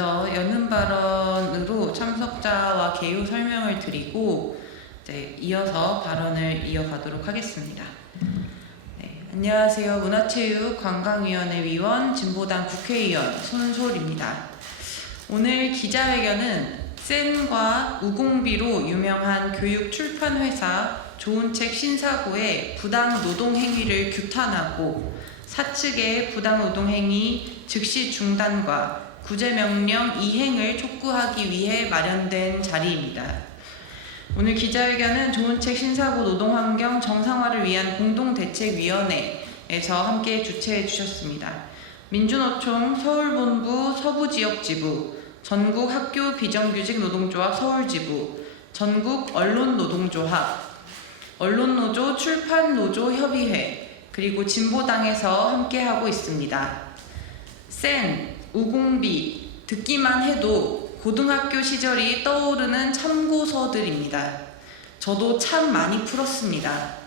먼저 연훈 발언으로 참석자와 개요 설명을 드리고 이어서 발언을 이어가도록 하겠습니다. 네, 안녕하세요. 문화체육관광위원회 위원, 진보당 국회의원 손솔입니다. 오늘 기자회견은 센과 우공비로 유명한 교육 출판회사 좋은책 신사고의 부당 노동행위를 규탄하고 사측의 부당 노동행위 즉시 중단과 구제명령 이행을 촉구하기 위해 마련된 자리입니다. 오늘 기자회견은 좋은책 신사고 노동환경 정상화를 위한 공동대책위원회에서 함께 주최해 주셨습니다. 민주노총 서울본부 서부지역지부, 전국학교 비정규직 노동조합 서울지부, 전국 언론노동조합, 언론노조 출판노조 협의회, 그리고 진보당에서 함께하고 있습니다. 센, 우공비, 듣기만 해도 고등학교 시절이 떠오르는 참고서들입니다. 저도 참 많이 풀었습니다.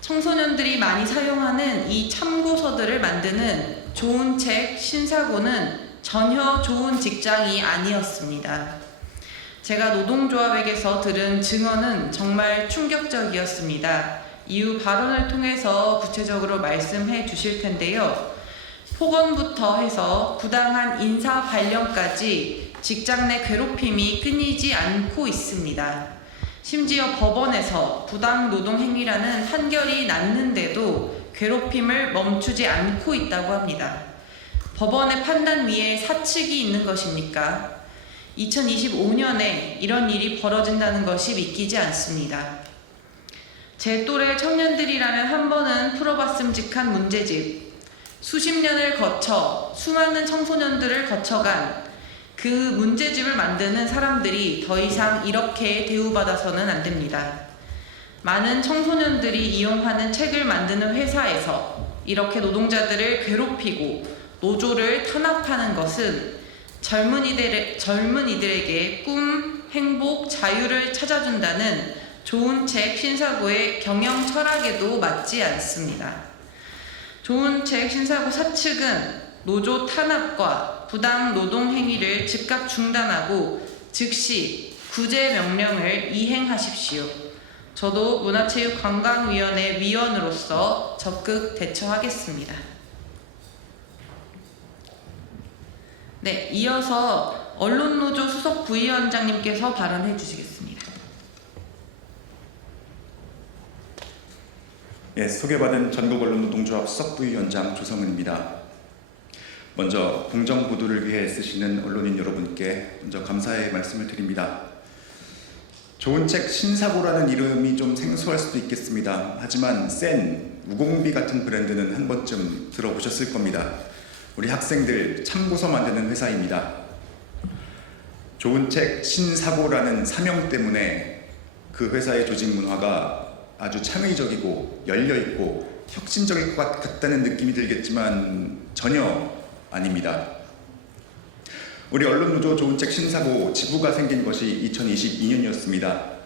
청소년들이 많이 사용하는 이 참고서들을 만드는 좋은 책 신사고는 전혀 좋은 직장이 아니었습니다. 제가 노동조합에게서 들은 증언은 정말 충격적이었습니다. 이후 발언을 통해서 구체적으로 말씀해 주실 텐데요. 폭언부터 해서 부당한 인사 발령까지 직장 내 괴롭힘이 끊이지 않고 있습니다. 심지어 법원에서 부당 노동 행위라는 판결이 났는데도 괴롭힘을 멈추지 않고 있다고 합니다. 법원의 판단 위에 사측이 있는 것입니까? 2025년에 이런 일이 벌어진다는 것이 믿기지 않습니다. 제 또래 청년들이라면 한 번은 풀어봤음직한 문제집, 수십 년을 거쳐 수많은 청소년들을 거쳐간 그 문제집을 만드는 사람들이 더 이상 이렇게 대우받아서는 안 됩니다. 많은 청소년들이 이용하는 책을 만드는 회사에서 이렇게 노동자들을 괴롭히고 노조를 탄압하는 것은 젊은이들에게 꿈, 행복, 자유를 찾아준다는 좋은 책 신사고의 경영 철학에도 맞지 않습니다. 좋은 책 신사고 사측은 노조 탄압과 부당 노동 행위를 즉각 중단하고 즉시 구제 명령을 이행하십시오. 저도 문화체육관광위원회 위원으로서 적극 대처하겠습니다. 네, 이어서 언론노조 수석 부위원장님께서 발언해 주시겠습니다. 예, 소개받은 전국언론노동조합 수석부위원장 조성은입니다. 먼저 공정보도를 위해 애쓰시는 언론인 여러분께 먼저 감사의 말씀을 드립니다. 좋은 책 신사고라는 이름이 좀 생소할 수도 있겠습니다. 하지만 센, 우공비 같은 브랜드는 한 번쯤 들어보셨을 겁니다. 우리 학생들 참고서 만드는 회사입니다. 좋은 책 신사고라는 사명 때문에 그 회사의 조직 문화가 아주 창의적이고 열려있고 혁신적일 것 같다는 느낌이 들겠지만 전혀 아닙니다. 우리 언론노조 좋은책 신사고 지부가 생긴 것이 2022년이었습니다.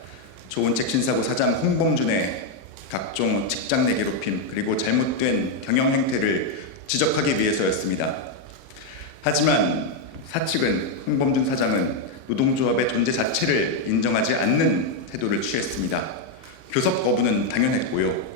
좋은책 신사고 사장 홍범준의 각종 직장 내 괴롭힘 그리고 잘못된 경영 행태를 지적하기 위해서였습니다. 하지만 사측은 홍범준 사장은 노동조합의 존재 자체를 인정하지 않는 태도를 취했습니다. 교섭 거부는 당연했고요.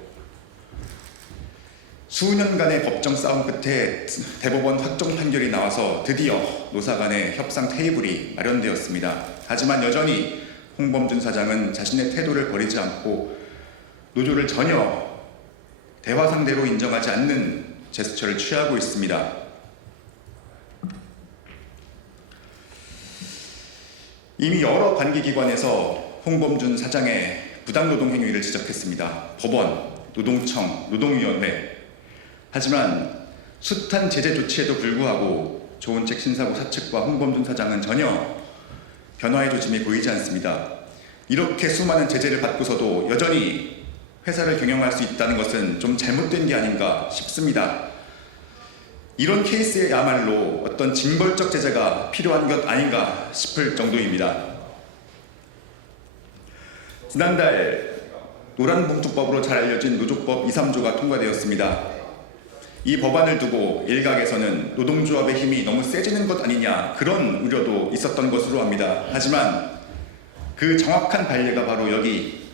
수년간의 법정 싸움 끝에 대법원 확정 판결이 나와서 드디어 노사 간의 협상 테이블이 마련되었습니다. 하지만 여전히 홍범준 사장은 자신의 태도를 버리지 않고 노조를 전혀 대화 상대로 인정하지 않는 제스처를 취하고 있습니다. 이미 여러 관계기관에서 홍범준 사장의 부당노동 행위를 지적했습니다. 법원, 노동청, 노동위원회. 하지만 숱한 제재 조치에도 불구하고 좋은 책 신사고 사측과 홍범준 사장은 전혀 변화의 조짐이 보이지 않습니다. 이렇게 수많은 제재를 받고서도 여전히 회사를 경영할 수 있다는 것은 좀 잘못된 게 아닌가 싶습니다. 이런 케이스에야말로 어떤 징벌적 제재가 필요한 것 아닌가 싶을 정도입니다. 지난달 노란봉투법으로 잘 알려진 노조법 2, 3조가 통과되었습니다. 이 법안을 두고 일각에서는 노동조합의 힘이 너무 세지는 것 아니냐 그런 우려도 있었던 것으로 압니다. 하지만 그 정확한 반례가 바로 여기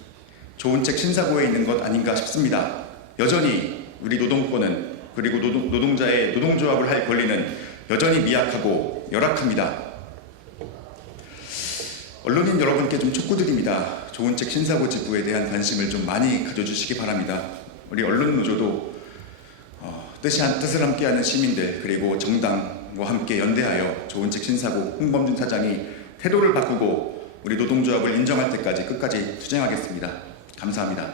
좋은 책 신사고에 있는 것 아닌가 싶습니다. 여전히 우리 노동권은 그리고 노동자의 노동조합을 할 권리는 여전히 미약하고 열악합니다. 언론인 여러분께 좀 촉구드립니다. 좋은 책 신사고 지부에 대한 관심을 좀 많이 가져주시기 바랍니다. 우리 언론노조도 뜻을 함께하는 시민들 그리고 정당과 함께 연대하여 좋은 책 신사고 홍범준 사장이 태도를 바꾸고 우리 노동조합을 인정할 때까지 끝까지 투쟁하겠습니다. 감사합니다.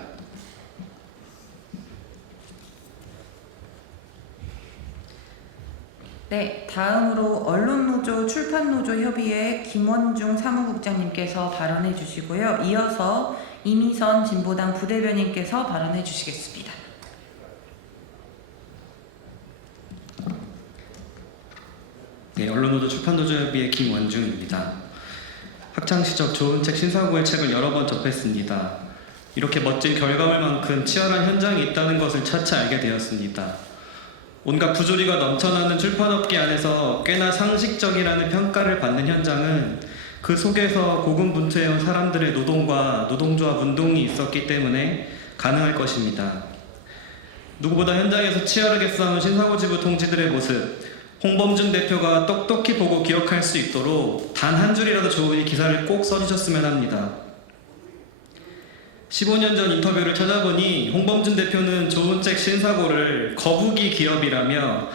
네, 다음으로 언론노조 출판노조 협의회 김원중 사무국장님께서 발언해 주시고요. 이어서 이미선 진보당 부대변인께서 발언해 주시겠습니다. 네, 언론노조 출판노조 협의회 김원중입니다. 학창시절 좋은 책 신사고의 책을 여러 번 접했습니다. 이렇게 멋진 결과물만큼 치열한 현장이 있다는 것을 차차 알게 되었습니다. 온갖 부조리가 넘쳐나는 출판업계 안에서 꽤나 상식적이라는 평가를 받는 현장은 그 속에서 고군분투해온 사람들의 노동과 노동조합 운동이 있었기 때문에 가능할 것입니다. 누구보다 현장에서 치열하게 싸운 신사고 지부 동지들의 모습, 홍범준 대표가 똑똑히 보고 기억할 수 있도록 단 한 줄이라도 좋은 이 기사를 꼭 써주셨으면 합니다. 15년 전 인터뷰를 찾아보니 홍범준 대표는 좋은 책 신사고를 거북이 기업이라며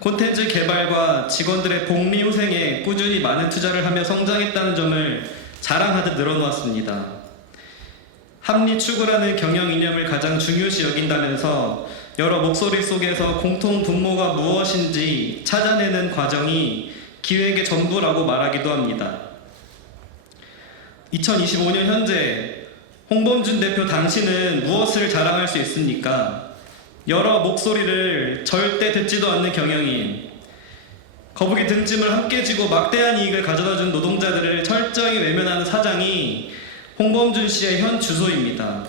콘텐츠 개발과 직원들의 복리 후생에 꾸준히 많은 투자를 하며 성장했다는 점을 자랑하듯 늘어놓았습니다. 합리 추구라는 경영 이념을 가장 중요시 여긴다면서 여러 목소리 속에서 공통 분모가 무엇인지 찾아내는 과정이 기획의 전부라고 말하기도 합니다. 2025년 현재 홍범준 대표 당신은 무엇을 자랑할 수 있습니까? 여러 목소리를 절대 듣지도 않는 경영인, 거북이 등짐을 함께 지고 막대한 이익을 가져다준 노동자들을 철저히 외면하는 사장이 홍범준 씨의 현 주소입니다.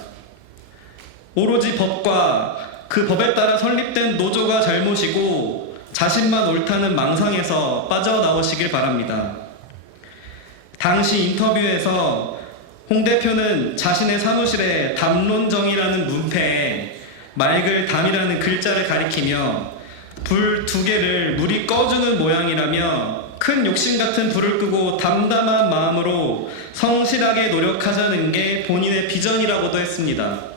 오로지 법과 그 법에 따라 설립된 노조가 잘못이고 자신만 옳다는 망상에서 빠져나오시길 바랍니다. 당시 인터뷰에서 홍 대표는 자신의 사무실에 담론정이라는 문패에 맑을 담이라는 글자를 가리키며 불 2개를 물이 꺼주는 모양이라며 큰 욕심 같은 불을 끄고 담담한 마음으로 성실하게 노력하자는 게 본인의 비전이라고도 했습니다.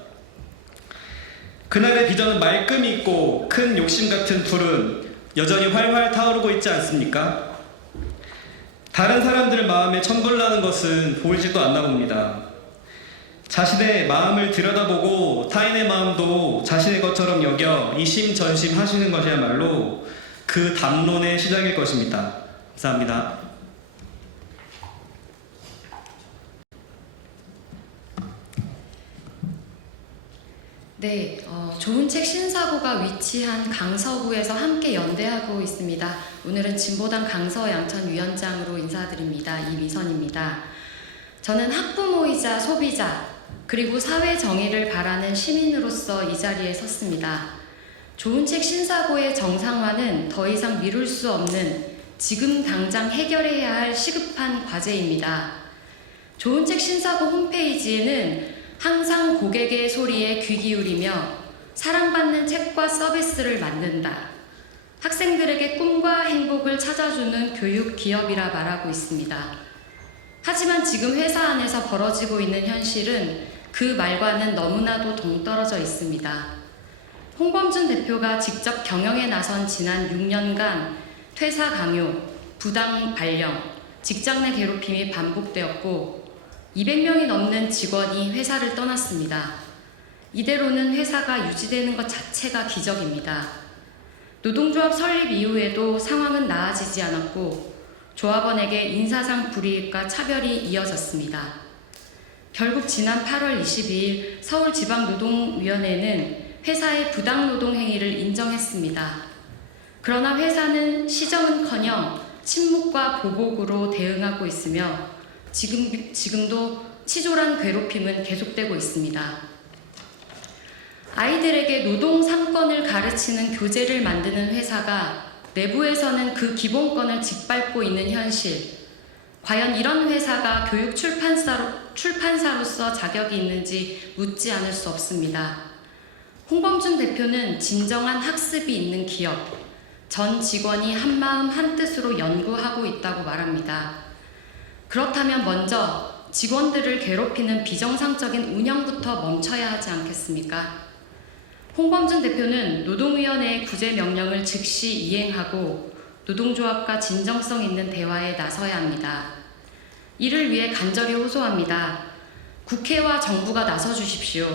그날의 비전은 말끔히 있고 큰 욕심 같은 불은 여전히 활활 타오르고 있지 않습니까? 다른 사람들 마음에 천불나는 것은 보이지도 않나 봅니다. 자신의 마음을 들여다보고 타인의 마음도 자신의 것처럼 여겨 이심전심 하시는 것이야말로 그 담론의 시작일 것입니다. 감사합니다. 네, 좋은 책 신사고가 위치한 강서구에서 함께 연대하고 있습니다. 오늘은 진보당 강서 양천 위원장으로 인사드립니다. 이미선입니다. 저는 학부모이자 소비자 그리고 사회 정의를 바라는 시민으로서 이 자리에 섰습니다. 좋은 책 신사고의 정상화는 더 이상 미룰 수 없는 지금 당장 해결해야 할 시급한 과제입니다. 좋은 책 신사고 홈페이지에는 항상 고객의 소리에 귀 기울이며 사랑받는 책과 서비스를 만든다. 학생들에게 꿈과 행복을 찾아주는 교육 기업이라 말하고 있습니다. 하지만 지금 회사 안에서 벌어지고 있는 현실은 그 말과는 너무나도 동떨어져 있습니다. 홍범준 대표가 직접 경영에 나선 지난 6년간 퇴사 강요, 부당 발령, 직장 내 괴롭힘이 반복되었고 200명이 넘는 직원이 회사를 떠났습니다. 이대로는 회사가 유지되는 것 자체가 기적입니다. 노동조합 설립 이후에도 상황은 나아지지 않았고 조합원에게 인사상 불이익과 차별이 이어졌습니다. 결국 지난 8월 22일 서울지방노동위원회는 회사의 부당노동 행위를 인정했습니다. 그러나 회사는 시정은커녕 침묵과 보복으로 대응하고 있으며 지금도 치졸한 괴롭힘은 계속되고 있습니다. 아이들에게 노동 3권을 가르치는 교재를 만드는 회사가 내부에서는 그 기본권을 짓밟고 있는 현실. 과연 이런 회사가 교육 출판사로서 자격이 있는지 묻지 않을 수 없습니다. 홍범준 대표는 진정한 학습이 있는 기업, 전 직원이 한마음 한뜻으로 연구하고 있다고 말합니다. 그렇다면 먼저 직원들을 괴롭히는 비정상적인 운영부터 멈춰야 하지 않겠습니까? 홍범준 대표는 노동위원회의 구제 명령을 즉시 이행하고 노동조합과 진정성 있는 대화에 나서야 합니다. 이를 위해 간절히 호소합니다. 국회와 정부가 나서 주십시오.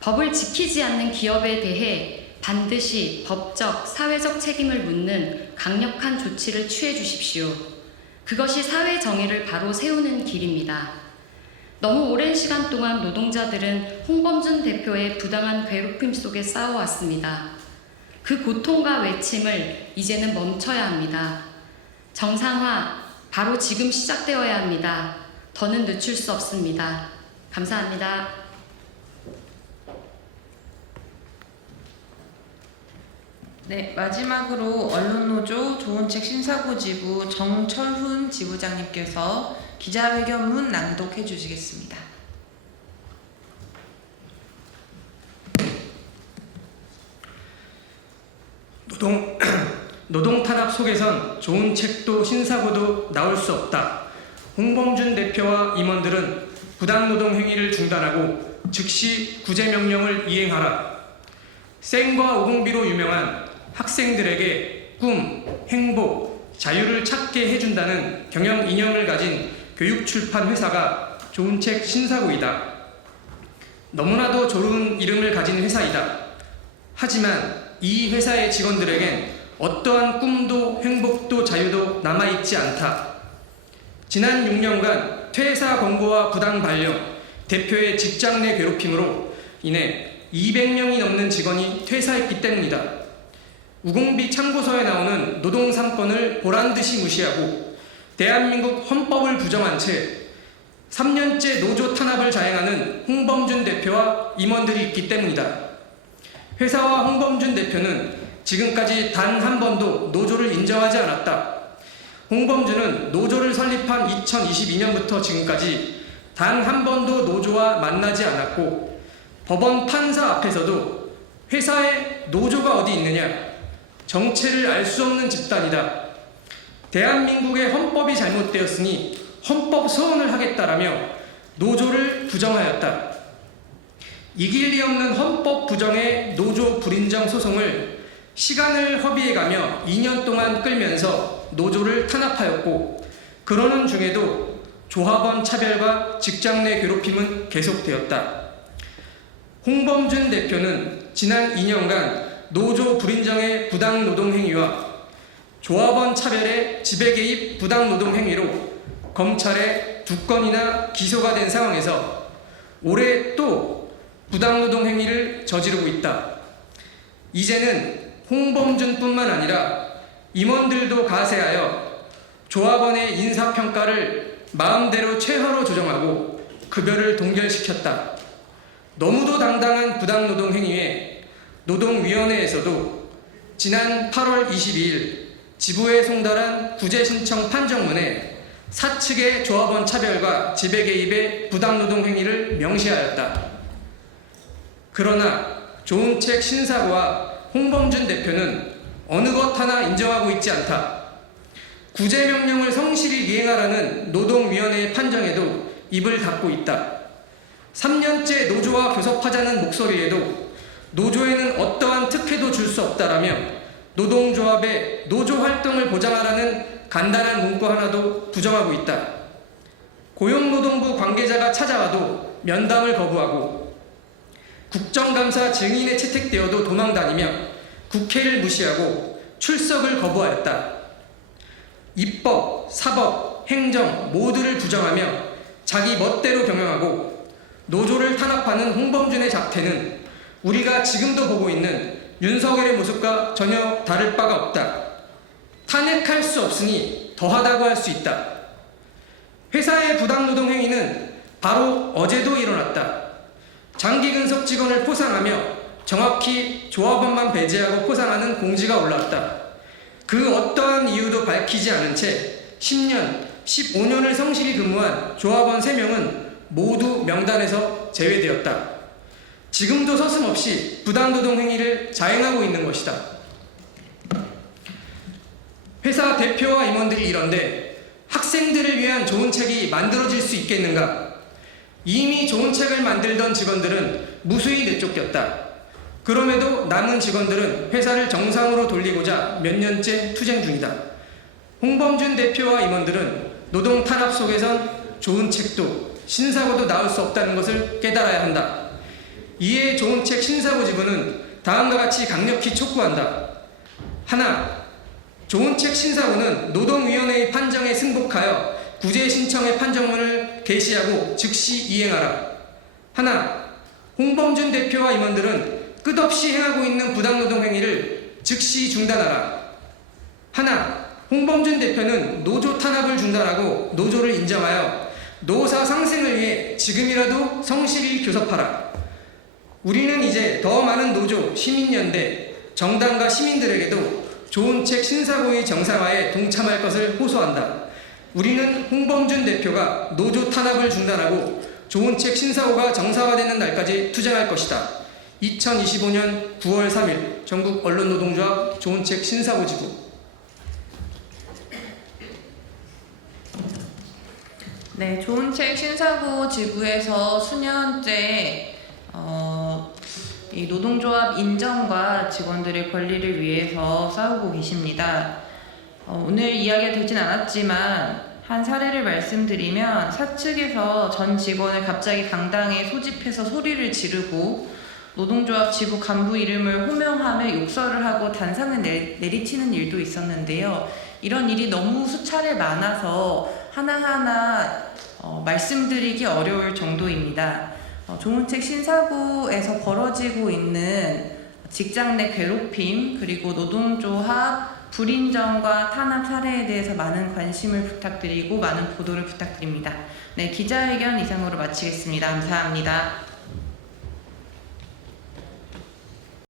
법을 지키지 않는 기업에 대해 반드시 법적, 사회적 책임을 묻는 강력한 조치를 취해 주십시오. 그것이 사회 정의를 바로 세우는 길입니다. 너무 오랜 시간 동안 노동자들은 홍범준 대표의 부당한 괴롭힘 속에 싸워왔습니다. 그 고통과 외침을 이제는 멈춰야 합니다. 정상화, 바로 지금 시작되어야 합니다. 더는 늦출 수 없습니다. 감사합니다. 네, 마지막으로 언론노조 좋은책 신사고지부 정철훈 지부장님께서 기자회견문 낭독해 주시겠습니다. 노동 탄압 속에선 좋은 책도 신사고도 나올 수 없다. 홍범준 대표와 임원들은 부당노동 행위를 중단하고 즉시 구제명령을 이행하라. 쌩과 오공비로 유명한 학생들에게 꿈, 행복, 자유를 찾게 해준다는 경영 이념을 가진 교육출판 회사가 좋은 책 신사고이다. 너무나도 좋은 이름을 가진 회사이다. 하지만 이 회사의 직원들에겐 어떠한 꿈도 행복도 자유도 남아있지 않다. 지난 6년간 퇴사 권고와 부당 발령, 대표의 직장 내 괴롭힘으로 인해 200명이 넘는 직원이 퇴사했기 때문이다. 우공비 참고서에 나오는 노동 3권을 보란듯이 무시하고 대한민국 헌법을 부정한 채 3년째 노조 탄압을 자행하는 홍범준 대표와 임원들이 있기 때문이다. 회사와 홍범준 대표는 지금까지 단 한 번도 노조를 인정하지 않았다. 홍범준은 노조를 설립한 2022년부터 지금까지 단 한 번도 노조와 만나지 않았고 법원 판사 앞에서도 회사에 노조가 어디 있느냐, 정체를 알 수 없는 집단이다. 대한민국의 헌법이 잘못되었으니 헌법 소원을 하겠다라며 노조를 부정하였다. 이길 리 없는 헌법 부정의 노조 불인정 소송을 시간을 허비해가며 2년 동안 끌면서 노조를 탄압하였고, 그러는 중에도 조합원 차별과 직장 내 괴롭힘은 계속되었다. 홍범준 대표는 지난 2년간 노조 불인정의 부당 노동 행위와 조합원 차별의 지배 개입 부당 노동 행위로 검찰에 2건이나 기소가 된 상황에서 올해 또 부당 노동 행위를 저지르고 있다. 이제는 홍범준뿐만 아니라 임원들도 가세하여 조합원의 인사평가를 마음대로 최하로 조정하고 급여를 동결시켰다. 너무도 당당한 부당 노동 행위에 노동위원회에서도 지난 8월 22일 지부에 송달한 구제 신청 판정문에 사측의 조합원 차별과 지배 개입의 부당 노동 행위를 명시하였다. 그러나 좋은 책 신사고와 홍범준 대표는 어느 것 하나 인정하고 있지 않다. 구제 명령을 성실히 이행하라는 노동위원회의 판정에도 입을 닫고 있다. 3년째 노조와 교섭하자는 목소리에도 노조에는 어떠한 특혜도 줄 수 없다라며 노동조합의 노조 활동을 보장하라는 간단한 문구 하나도 부정하고 있다. 고용노동부 관계자가 찾아와도 면담을 거부하고 국정감사 증인에 채택되어도 도망다니며 국회를 무시하고 출석을 거부하였다. 입법, 사법, 행정 모두를 부정하며 자기 멋대로 경영하고 노조를 탄압하는 홍범준의 작태는 우리가 지금도 보고 있는 윤석열의 모습과 전혀 다를 바가 없다. 탄핵할 수 없으니 더하다고 할 수 있다. 회사의 부당노동 행위는 바로 어제도 일어났다. 장기근속 직원을 포상하며 정확히 조합원만 배제하고 포상하는 공지가 올라왔다. 그 어떠한 이유도 밝히지 않은 채 10년, 15년을 성실히 근무한 조합원 3명은 모두 명단에서 제외되었다. 지금도 서슴없이 부당노동 행위를 자행하고 있는 것이다. 회사 대표와 임원들이 이런데 학생들을 위한 좋은 책이 만들어질 수 있겠는가? 이미 좋은 책을 만들던 직원들은 무수히 내쫓겼다. 그럼에도 남은 직원들은 회사를 정상으로 돌리고자 몇 년째 투쟁 중이다. 홍범준 대표와 임원들은 노동 탄압 속에선 좋은 책도 신사고도 나올 수 없다는 것을 깨달아야 한다. 이에 좋은 책 신사고 지부는 다음과 같이 강력히 촉구한다. 하나, 좋은 책 신사고는 노동위원회의 판정에 승복하여 구제 신청의 판정문을 게시하고 즉시 이행하라. 하나, 홍범준 대표와 임원들은 끝없이 행하고 있는 부당노동 행위를 즉시 중단하라. 하나, 홍범준 대표는 노조 탄압을 중단하고 노조를 인정하여 노사 상생을 위해 지금이라도 성실히 교섭하라. 우리는 이제 더 많은 노조, 시민연대, 정당과 시민들에게도 좋은 책 신사고의 정상화에 동참할 것을 호소한다. 우리는 홍범준 대표가 노조 탄압을 중단하고 좋은 책 신사고가 정상화되는 날까지 투쟁할 것이다. 2025년 9월 3일 전국 언론노동조합 좋은 책 신사고 지부. 네, 좋은 책 신사고 지부에서 수년째 이 노동조합 인정과 직원들의 권리를 위해서 싸우고 계십니다. 오늘 이야기가 되진 않았지만 한 사례를 말씀드리면 사측에서 전 직원을 갑자기 강당에 소집해서 소리를 지르고 노동조합 지부 간부 이름을 호명하며 욕설을 하고 단상을 내리치는 일도 있었는데요. 이런 일이 너무 수차례 많아서 하나하나 말씀드리기 어려울 정도입니다. 좋은 책 신사고에서 벌어지고 있는 직장 내 괴롭힘 그리고 노동조합 불인정과 탄압 사례에 대해서 많은 관심을 부탁드리고 많은 보도를 부탁드립니다. 네, 기자회견 이상으로 마치겠습니다. 감사합니다.